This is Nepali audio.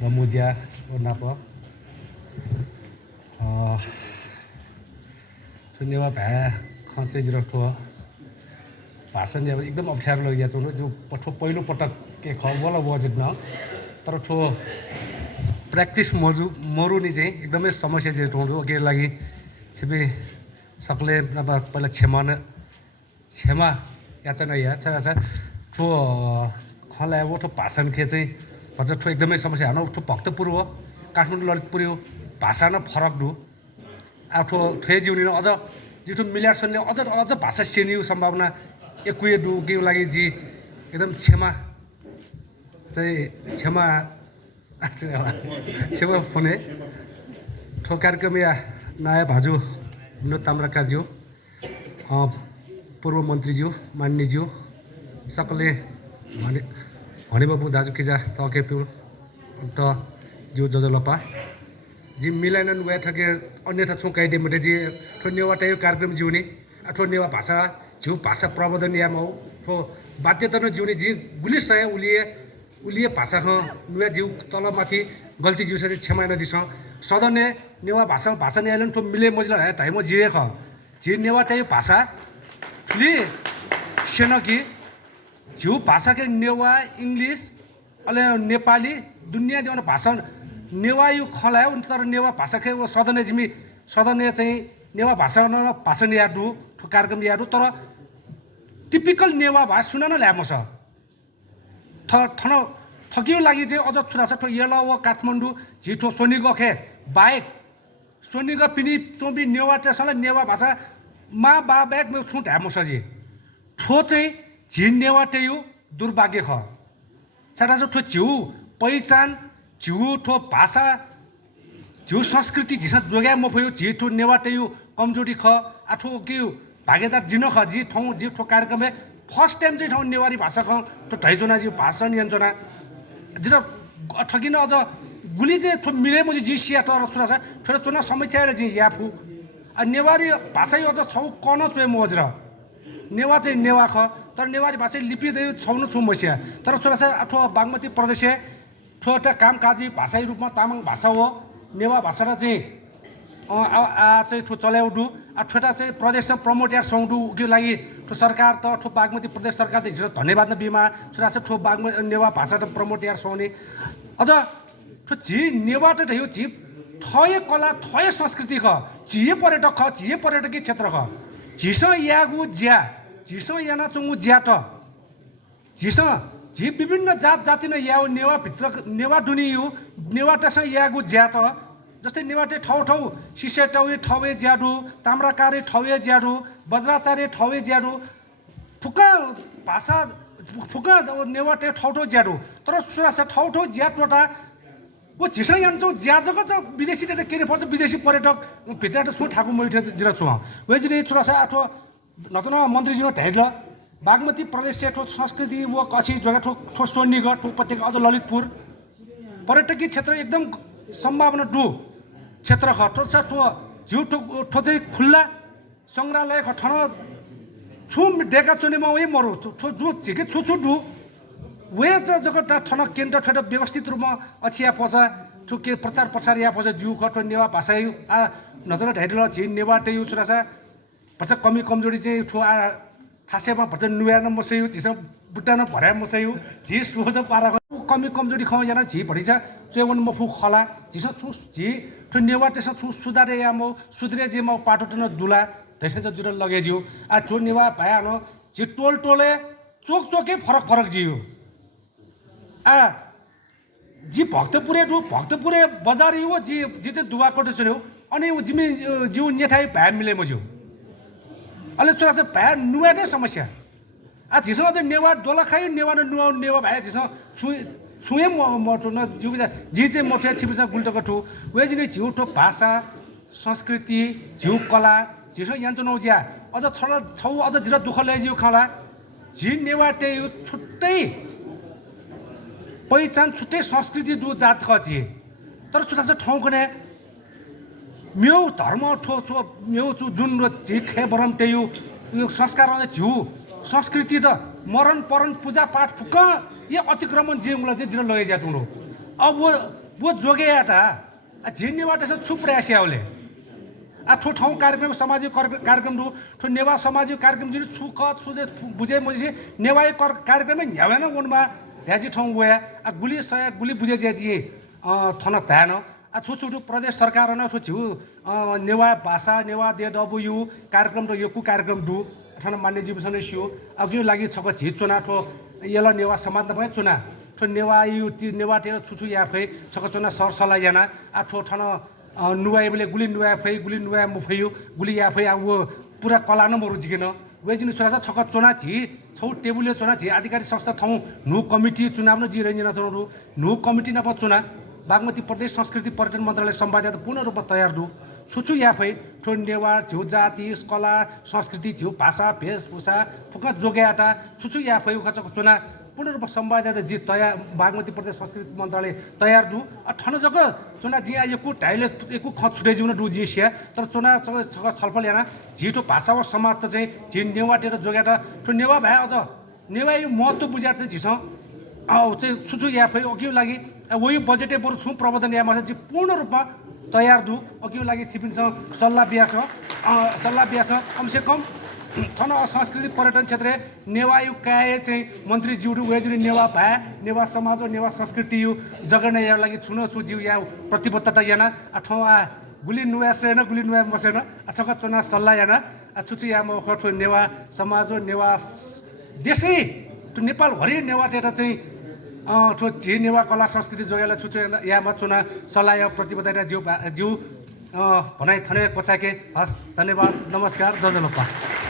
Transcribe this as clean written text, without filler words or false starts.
Gamuja Napa धन्यवाद भाइ खँचै जिरक्ठो भाषण एकदम अप्ठ्यारो लगिरहेको छ जो पहिलो पटक के खबल बजेट न तर ठो प्र्याक्टिस मरुनी चाहिँ एकदमै समस्या चाहिँ ठोडो के लागि छिपे सकले पहिला क्षमा याचना या छ ठो खला ठो भाषण के चाहिँ भन्छ ठो एकदमै समस्या हान ठो भक्तपुर हो काठमाडौँ ललितपुर हो भाषा न फरक दु आठो ठे जिउनी अझ जिठो मिलियर्सनले अझ भाषा सिनियो सम्भावना एकुए दु के लागि जी एकदम क्षमा फोने ठो कार्यक्रम या नयाँ भाजु विनोद ताम्राकारज्यू पूर्व मन्त्रीज्यू मान्यज्यू सकले भने बाबु दाजु किजा तके प्यु त ज्यू जजलपा जी मिलानन वे थके अन्यथा छोकाइ देमटे जी ठोनेवाटा यो कार्यक्रम जिउने ठोनेवा भाषा जिउ भाषा प्रबोधन यामौ ठो बाध्यता न जिउने जी गुलिस सय उलिए भाषा ख नुया जिउ तलमाथि गल्ती जिउ से क्षमा नदिस सदने नेवा भाषा न्यायालन ठो मिले मजला है ताइ म जिए ख जी नेवाटा यो भाषा ठुली सेनकी जिउ भाषा के नेवा इंग्लिश अले नेपाली दुनिया देवन भाषा नेवा यो खलायो तर नेवा भाषा के वो सदने जिमी सदने चाहिँ नेवा भाषा न भाषण यादु ठो कार्यक्रम यादु तर टिपिकल नेवा भाषा सुन न ल्यामो छ थन थकियो लागि चाहिँ अझ छुरा छ ठो येला व काठमाडौँ झिठो सोनिगो खे बाइक सोनिगो पिनी चोबी नेवा टेसले नेवा भाषा मा बा बैक में छुट ह्यामो छ जी ठो चाहिँ झि नेवा टेयु दुर्भाग्य ख छटा छ ठो झिउ पहिचान झिउ ठो भाषा झिउ संस्कृति झिसा जोग्या मफयो झि ठो नेवा टेयु कमजोरी ख आठो के भागेदार जिन ख जी ठाउँ जी ठो कार्यक्रम फर्स्ट टाइम चाहिँ ठाउँ नेवारी भाषा ख ठो ढाइजना जी भाषा नियन्त्रणा जिर ठकिन अझ गुली चाहिँ ठो मिले मुजी जी सिया तर थोड़ा सा थोड़ा चुना समस्या जी याफु नेवारी भाषा अझ छौ कन चोय मजर नेवा चाहिँ नेवा ख तर नेवारी भाषा लिपि दे छौन छु मस्या तर थोड़ा सा अथवा बागमती प्रदेश ठोटा कामकाजी भाषाई रूपमा तामाङ भाषा हो नेवा भाषा र चाहिँ चाहिँ ठो चलाउडु ठोटा चाहिँ प्रदेश प्रमोट या सौडु के लागि ठो सरकार त ठो बागमती प्रदेश सरकार त धन्यवाद न बिमा छोरा छ ठो बागमती नेवा भाषा त प्रमोट या सौने अझ ठो झि नेवा त यो झि थय कला थय संस्कृति ख झिए पर्यटक ख झिए पर्यटकीय क्षेत्र ख झिस यागु ज्या झिस याना चुङु ज्या त झिस झि विभिन्न जात जाति न याउ नेवा भित्र नेवा दुनी यु नेवा टस यागु ज्या त जस्तै नेवाटे ठाउँ सिसेटौए ठौए ज्याडु ताम्राकारे ठौए ज्याडु बज्राचार्य ठौए ज्याडु फुका भाषा फुका नेवाटे ठाउँ ज्याडु तर सुरासा ठाउँ ज्याटोटा वो झिस यान्छौ ज्याजको छ विदेशी टे के पर्छ विदेशी पर्यटक भित्र सु ठाकु मैठे जिरा छु वेजिरे सुरासा आठो नचन मन्त्री जिनो ढैल बागमती प्रदेश ठो संस्कृति वो कछि जग्गा ठो सोनीगढ ठो उपत्यका अझ ललितपुर पर्यटकीय क्षेत्र एकदम सम्भावना डु क्षेत्र खठो छ ठो जिउ ठो चाहिँ खुल्ला संग्रहालय खठन छु डेका चुनेमा वे मरु ठो जो झिके छु डु वे जगत ठन केन्द्र ठेट व्यवस्थित रूपमा अछिया पसा ठो के प्रचार प्रसार या पसा जिउ खठो नेवा भाषा यु नजर ढाइल झि नेवा टेयु छुरासा भन्छ कमी कमजोरी चाहिँ ठो थासेमा भन्छ नुयान मसयु झिस बुट्टान भर्या मसयु झि सोझ पारा कमी कमजोरी ख याना झि भरिछ चेवन मफु खला झिस छु झि ठो नेवा टेस छु सुधारे या म सुधरे जे म पाटो टन दुला दैसन जुर लगे जिउ आ ठो नेवा भया न झि टोल टोले चोक चोके फरक जिउ आ जी भक्तपुरे बजार यो जी चाहिँ दुवाकोट छन्यो अनि जिमी जिउ नेथाइ भया मिले मज्यू अहिले छोरा चाहिँ भया नुवा नै समस्या आ झिसँग चाहिँ नेवा डोला खायो नेवा न नुवा नेवा भए झिसँग छुए मटो न जिउ जी चाहिँ मोठे छिपिन्छ गुल्टको ठु वेज नै झिउठो भाषा संस्कृति झिउ कला झिसो यान्छ नौज्या अझ छौ अझ झिर दुःख ल्याइजिउ खाला झि नेवा टे यो छुट्टै पहिचान छुट्टै संस्कृति दु जात खजिए तर छुट्टा चाहिँ ठाउँको ने म्यौ धर्म ठो छो म्यौ छु जुन झि खे बरम टे यो संस्कार झिउ संस्कृति त मरण परन पूजा पाठ फुक्क ये अतिक्रमण जे उला जे दिन लगे जा चुङो अब वो जोगे आटा झिन्नेबाट छ छुप रह्यास्याउले ठो ठाउँ कार्यक्रम सामाजिक कार्यक्रम रु ठो नेवा सामाजिक कार्यक्रम जुन छु क छुजे बुझे मुझे नेवाई कार्यक्रम न्यावेन उनमा ह्याजी ठाउँ गया गुली सय गुली बुझे ज्याजी थन तान छोटो प्रदेश सरकार न ठो छु नेवा भाषा नेवा दे डब्ल्यू कार्यक्रम र योकु कार्यक्रम दु ठन मान्य जीवसन सियो अघि लागि छक झि चुना ठो यला नेवा समाज न भए चुना ठो नेवा यु नेवा टेर छुछु याफै छक चुना सरसला याना ठो ठन नुवाई बोले गुली नुवाई फै गुली नुवाई मुफैयो गुली याफै वो पुरा कला न मरु जिकेन वेजिन छोरा छक चुना झि छौ टेबुले चुना झि अधिकारी संस्था ठाउँ नु कमिटी चुनाव न जि रहिन चुनाउ नु कमिटी न प चुना बागमती प्रदेश संस्कृति पर्यटन मन्त्रालय सम्वादित पूर्ण रूपमा तयार दु छुछु याफै ठो नेवार झिउ जाति कला संस्कृति झिउ भाषा वेशभूषा फुका जोग्याटा छुछु याफै खचक चुना पूर्ण रूपमा सम्वादित जि तयार बागमती प्रदेश संस्कृति मन्त्रालय तयार दु ठन जग चुना जिया यकु टाइले एकु ख छुटे जिउन दु जिसिया तर चुना छक छलफल याना झिटो भाषा व समाज त चाहिँ झि नेवाटेर जोग्याटा ठो नेवा भए अझ नेवा यो महत्त्व बुझाएर चाहिँ झिस चाहिँ छुछु याफै अघि लागि वही बजेटे बरु छु प्रबन्धन यामा चाहिँ पूर्ण रूपमा तयार दु अघि लागि छिपिनसँग सल्लाह बिहास कमसे कम थन संस्कृति पर्यटन क्षेत्र नेवायु काए चाहिँ मन्त्री जिउडु वेजुरी नेवा भए नेवा समाज नेवा संस्कृति यु जगर्ने या लागि छुनो छु जिउ या प्रतिबद्धता याना ठाउँ गुली नुवा सेन गुली नुवा मसेन छक चुना सल्लाह याना छुछु या म खठो नेवा समाज नेवा देशै नेपाल भरि नेवा टेटा चाहिँ ठो झि नेवा कला संस्कृति जोगाला छुछु यामा चुना सल्लाह या प्रतिबद्धता जिउ भनाइ थने कोचाके हस् धन्यवाद नमस्कार जजलप्पा